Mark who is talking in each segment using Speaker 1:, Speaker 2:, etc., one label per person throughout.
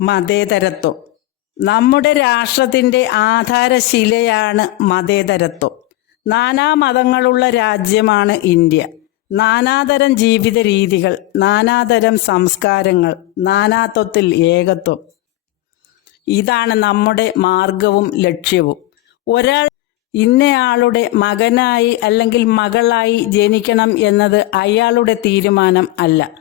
Speaker 1: മതേതരത്വം. നമ്മുടെ രാഷ്ട്രത്തിന്റെ ആധാരശിലയാണ് മതേതരത്വം. നാനാ മതങ്ങളുള്ള രാജ്യമാണ് ഇന്ത്യ. നാനാതരം ജീവിത രീതികൾ നാനാതരം സംസ്കാരങ്ങൾ നാനാത്വത്തിൽ ഏകത്വം. ഇതാണ് നമ്മുടെ മാർഗവും ലക്ഷ്യവും. ഒരാൾ ഇന്നയാളുടെ മകനായി അല്ലെങ്കിൽ മകളായി ജനിക്കണം എന്നത് അയാളുടെ തീരുമാനം അല്ല.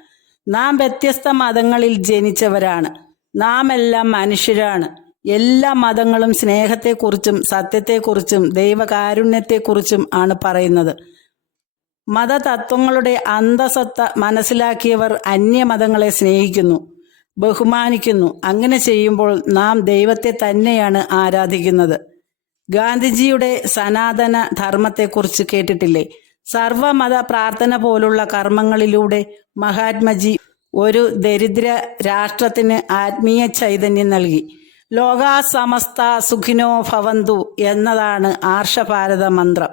Speaker 1: നാം വ്യത്യസ്ത മതങ്ങളിൽ ജനിച്ചവരാണ്. നാം എല്ലാം മനുഷ്യരാണ്. എല്ലാ മതങ്ങളും സ്നേഹത്തെക്കുറിച്ചും സത്യത്തെക്കുറിച്ചും ദൈവകാരുണ്യത്തെക്കുറിച്ചും ആണ് പറയുന്നത്. മതതത്വങ്ങളുടെ അന്തസത്ത മനസ്സിലാക്കിയവർ അന്യമതങ്ങളെ സ്നേഹിക്കുന്നു ബഹുമാനിക്കുന്നു. അങ്ങനെ ചെയ്യുമ്പോൾ നാം ദൈവത്തെ തന്നെയാണ് ആരാധിക്കുന്നത്. ഗാന്ധിജിയുടെ സനാതന ധർമ്മത്തെക്കുറിച്ച് കേട്ടിട്ടില്ലേ? സർവമത പ്രാർത്ഥന പോലുള്ള കർമ്മങ്ങളിലൂടെ മഹാത്മജി ഒരു ദരിദ്ര രാഷ്ട്രത്തിന് ആത്മീയ ചൈതന്യം നൽകി. ലോകാ സമസ്ത സുഖിനോ ഭവന്തു എന്നതാണ് ആർഷഭാരത മന്ത്രം.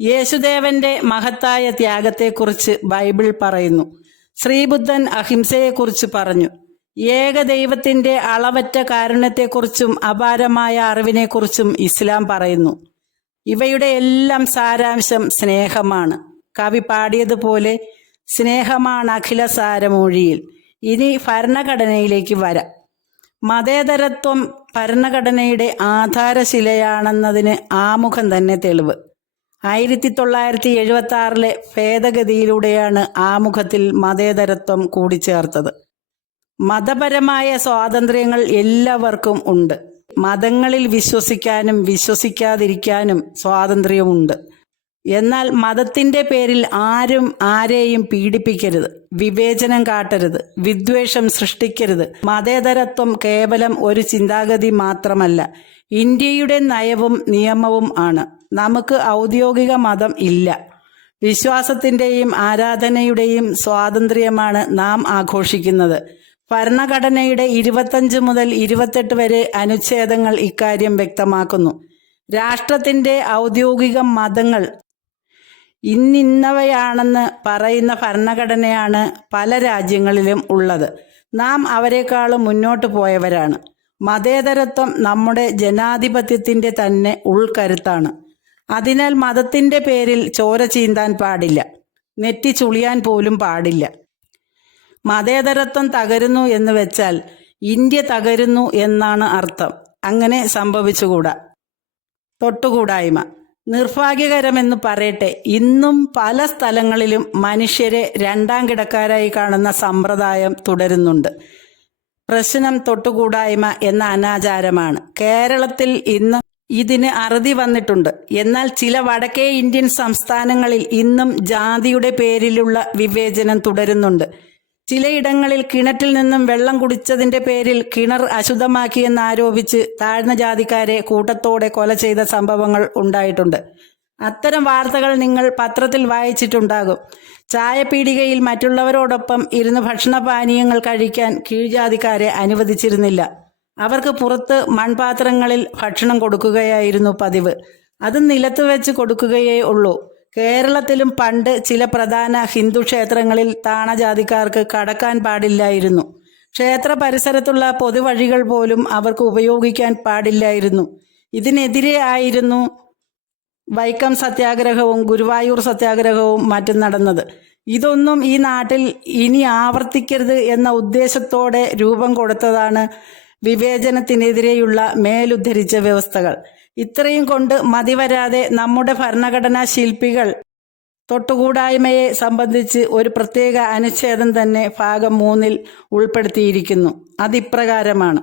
Speaker 1: യേശുദേവന്റെ മഹത്തായ ത്യാഗത്തെക്കുറിച്ച് ബൈബിൾ പറയുന്നു. ശ്രീബുദ്ധൻ അഹിംസയെക്കുറിച്ച് പറഞ്ഞു. ഏകദൈവത്തിന്റെ അളവറ്റ കാരുണ്യത്തെക്കുറിച്ചും അപാരമായ അറിവിനെക്കുറിച്ചും ഇസ്ലാം പറയുന്നു. ഇവയുടെ എല്ലാം സാരാംശം സ്നേഹമാണ്. കവി പാടിയതുപോലെ സ്നേഹമാണ് അഖില സാരമൊഴിയിൽ ഇനി ഭരണഘടനയിലേക്ക് വരാം. മതേതരത്വം ഭരണഘടനയുടെ ആധാരശിലയാണെന്നതിന് ആമുഖം തന്നെ തെളിവ്. ആയിരത്തി തൊള്ളായിരത്തി എഴുപത്തി ആറിലെ ഭേദഗതിയിലൂടെയാണ് ആമുഖത്തിൽ മതേതരത്വം കൂടിച്ചേർത്തത്. മതപരമായ സ്വാതന്ത്ര്യങ്ങൾ എല്ലാവർക്കും ഉണ്ട്. മതങ്ങളിൽ വിശ്വസിക്കാനും വിശ്വസിക്കാതിരിക്കാനും സ്വാതന്ത്ര്യമുണ്ട്. എന്നാൽ മതത്തിന്റെ പേരിൽ ആരും ആരെയും പീഡിപ്പിക്കരുത്. വിവേചനം കാട്ടരുത്. വിദ്വേഷം സൃഷ്ടിക്കരുത്. മതേതരത്വം കേവലം ഒരു ചിന്താഗതി മാത്രമല്ല ഇന്ത്യയുടെ നയവും നിയമവും ആണ്. നമുക്ക് ഔദ്യോഗിക മതം ഇല്ല. വിശ്വാസത്തിന്റെയും ആരാധനയുടെയും സ്വാതന്ത്ര്യമാണ് നാം ആഘോഷിക്കുന്നത്. ഭരണഘടനയുടെ ഇരുപത്തഞ്ച് മുതൽ ഇരുപത്തെട്ട് വരെ അനുച്ഛേദങ്ങൾ ഇക്കാര്യം വ്യക്തമാക്കുന്നു. രാഷ്ട്രത്തിന്റെ ഔദ്യോഗിക മതങ്ങൾ ഇന്നിന്നവയാണെന്ന് പറയുന്ന ഭരണഘടനയാണ് പല രാജ്യങ്ങളിലും ഉള്ളത്. നാം അവരെക്കാളും മുന്നോട്ട് പോയവരാണ്. മതേതരത്വം നമ്മുടെ ജനാധിപത്യത്തിന്റെ തന്നെ ഉൾക്കരുത്താണ്. അതിനാൽ മതത്തിന്റെ പേരിൽ ചോര ചീന്താൻ പാടില്ല. നെറ്റി ചുളിയാൻ പോലും പാടില്ല. മതേതരത്വം തകരുന്നു എന്ന് വെച്ചാൽ ഇന്ത്യ തകരുന്നു എന്നാണ് അർത്ഥം. അങ്ങനെ സംഭവിച്ചുകൂടാ. തൊട്ടുകൂടായ്മ. നിർഭാഗ്യകരമെന്ന് പറയട്ടെ. ഇന്നും പല സ്ഥലങ്ങളിലും മനുഷ്യരെ രണ്ടാം കിടക്കാരായി കാണുന്ന സമ്പ്രദായം തുടരുന്നുണ്ട്. പ്രശ്നം തൊട്ടുകൂടായ്മ എന്ന അനാചാരമാണ്. കേരളത്തിൽ ഇന്ന് ഇതിന് അറുതി വന്നിട്ടുണ്ട്. എന്നാൽ ചില വടക്കേ ഇന്ത്യൻ സംസ്ഥാനങ്ങളിൽ ഇന്നും ജാതിയുടെ പേരിലുള്ള വിവേചനം തുടരുന്നുണ്ട്. ചിലയിടങ്ങളിൽ കിണറ്റിൽ നിന്നും വെള്ളം കുടിച്ചതിന്റെ പേരിൽ കിണർ അശുദ്ധമാക്കിയെന്നാരോപിച്ച് താഴ്ന്ന ജാതിക്കാരെ കൂട്ടത്തോടെ കൊല ചെയ്ത സംഭവങ്ങൾ ഉണ്ടായിട്ടുണ്ട്. അത്തരം വാർത്തകൾ നിങ്ങൾ പത്രത്തിൽ വായിച്ചിട്ടുണ്ടാകും. ചായപീടികയിൽ മറ്റുള്ളവരോടൊപ്പം ഇരുന്ന് ഭക്ഷണപാനീയങ്ങൾ കഴിക്കാൻ കീഴ്ജാതിക്കാരെ അനുവദിച്ചിരുന്നില്ല. അവർക്ക് പുറത്ത് മൺപാത്രങ്ങളിൽ ഭക്ഷണം കൊടുക്കുകയായിരുന്നു പതിവ്. അത് നിലത്ത് വെച്ച് കൊടുക്കുകയേ ഉള്ളൂ. കേരളത്തിലും പണ്ട് ചില പ്രധാന ഹിന്ദു ക്ഷേത്രങ്ങളിൽ താണജാതിക്കാർക്ക് കടക്കാൻ പാടില്ലായിരുന്നു. ക്ഷേത്ര പരിസരത്തുള്ള പൊതുവഴികൾ പോലും അവർക്ക് ഉപയോഗിക്കാൻ പാടില്ലായിരുന്നു. ഇതിനെതിരെ ആയിരുന്നു വൈക്കം സത്യാഗ്രഹവും ഗുരുവായൂർ സത്യാഗ്രഹവും മറ്റും നടന്നത്. ഇതൊന്നും ഈ നാട്ടിൽ ഇനി ആവർത്തിക്കരുത് എന്ന ഉദ്ദേശത്തോടെ രൂപം കൊടുത്തതാണ് വിവേചനത്തിനെതിരെയുള്ള മേലുദ്ധരിച്ച വ്യവസ്ഥകൾ. ഇത്രയും കൊണ്ട് മതിവരാതെ നമ്മുടെ ഭരണഘടനാ ശില്പികൾ തൊട്ടുകൂടായ്മയെ സംബന്ധിച്ച് ഒരു പ്രത്യേക അനുച്ഛേദം തന്നെ ഭാഗം മൂന്നിൽ ഉൾപ്പെടുത്തിയിരിക്കുന്നു. അതിപ്രകാരമാണ്.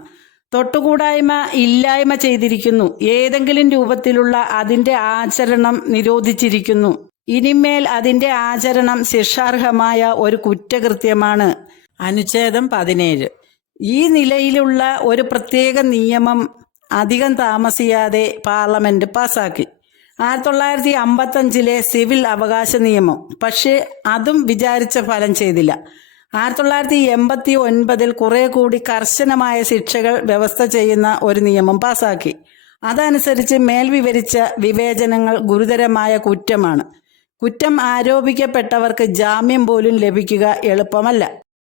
Speaker 1: തൊട്ടുകൂടായ്മ ഇല്ലായ്മ ചെയ്തിരിക്കുന്നു. ഏതെങ്കിലും രൂപത്തിലുള്ള അതിന്റെ ആചരണം നിരോധിച്ചിരിക്കുന്നു. ഇനിമേൽ അതിന്റെ ആചരണം ശിക്ഷാർഹമായ ഒരു കുറ്റകൃത്യമാണ്. അനുച്ഛേദം പതിനേഴ്. ഈ നിലയിലുള്ള ഒരു പ്രത്യേക നിയമം അധികം താമസിയാതെ പാർലമെന്റ് പാസാക്കി ആയിരത്തി തൊള്ളായിരത്തി അമ്പത്തഞ്ചിലെ സിവിൽ അവകാശ നിയമം. പക്ഷേ അതും വിചാരിച്ച ഫലം ചെയ്തില്ല. ആയിരത്തി തൊള്ളായിരത്തി എൺപത്തി ഒൻപതിൽ കുറെ കൂടി കർശനമായ ശിക്ഷകൾ വ്യവസ്ഥ ചെയ്യുന്ന ഒരു നിയമം പാസാക്കി അതനുസരിച്ച് മേൽ വിവരിച്ച വിവേചനങ്ങൾ ഗുരുതരമായ കുറ്റമാണ്. കുറ്റം ആരോപിക്കപ്പെട്ടവർക്ക് ജാമ്യം പോലും ലഭിക്കുക എളുപ്പമല്ല.